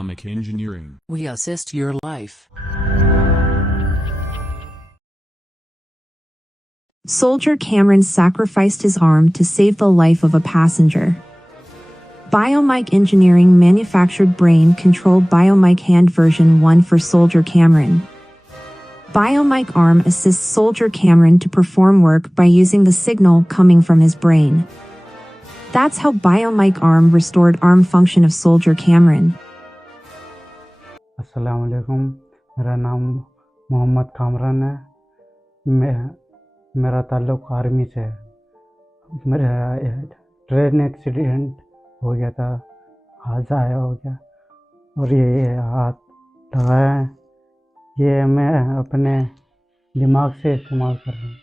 Biomic Engineering. We assist your life. Soldier Kamran sacrificed his arm to save the life of a passenger. Biomic Engineering manufactured Brain Controlled Biomic Hand version 1 for Soldier Kamran. Biomic arm assists Soldier Kamran to perform work by using the signal coming from his brain. That's how Biomic arm restored arm function of Soldier Kamran. अस्सलाम वालेकुम, मेरा नाम मोहम्मद कामरान है। मेरा ताल्लुक़ army से है। मेरा ट्रेन एक्सीडेंट हो गया था, हादसा आया हो गया और ये हाथ लगाया है, ये मैं अपने दिमाग से इस्तेमाल कर रहा हूँ।